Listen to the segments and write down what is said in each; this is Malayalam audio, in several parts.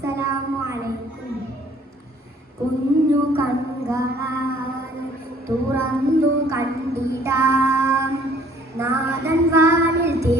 അസ്സലാമലൈക്കും. കുഞ്ഞു കങ്കളാൽ തുറന്നു കണ്ടിടാം. നാദൻ വാനിൽ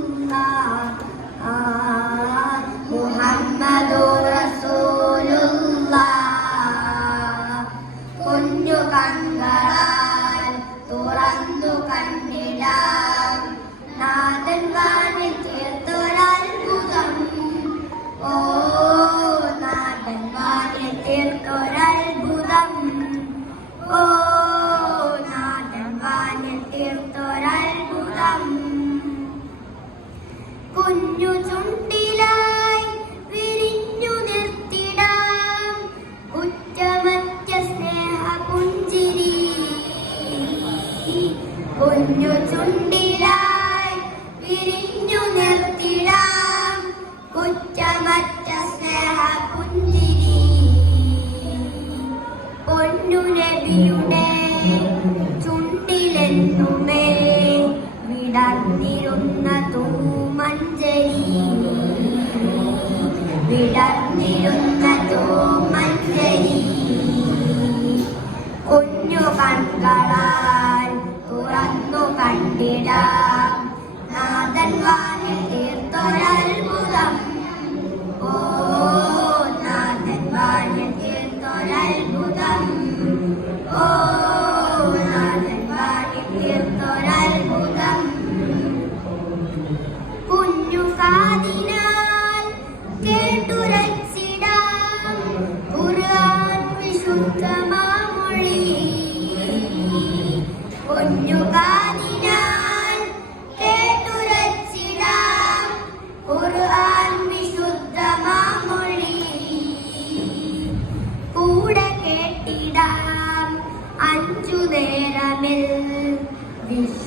ചെവിയുടെ ചുണ്ടിലെന്നുമേ വിടർന്നിരുന്ന തൂമഞ്ചരി വിടർന്നിരുന്ന തൂമഞ്ചരി. കുഞ്ഞു കൺകളാൽ തുറന്നു കണ്ടിടാം. നാദൻവാ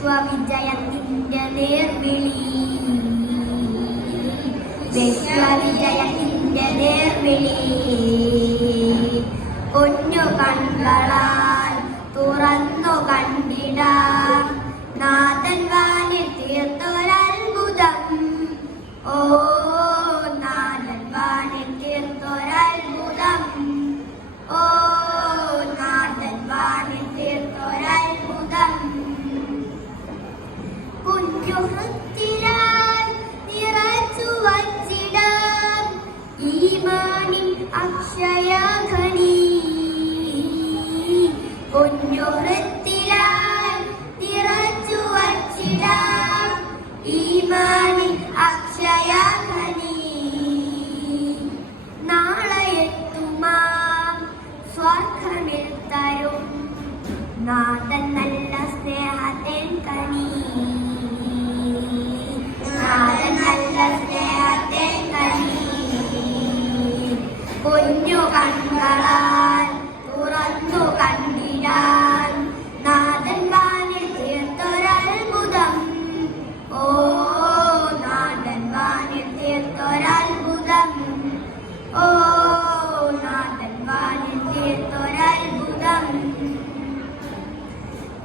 വിശ്വവിജയത്തിന്റെ നേർവിളി. വിശ്വവിജയത്തിന്റെ നേർവിളി. പൊന്നു കണ്ണുകളാൽ തുറന്നു കണ്ടിടാൻ അക്ഷയഘടി പൊന്നോറത്ത്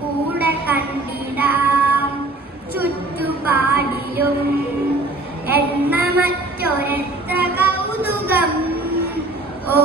കൂടെ കണ്ടിടാം. ചുറ്റുപാടിലും എണ്ണമറ്റൊരത്ര കൗതുകം. ഓ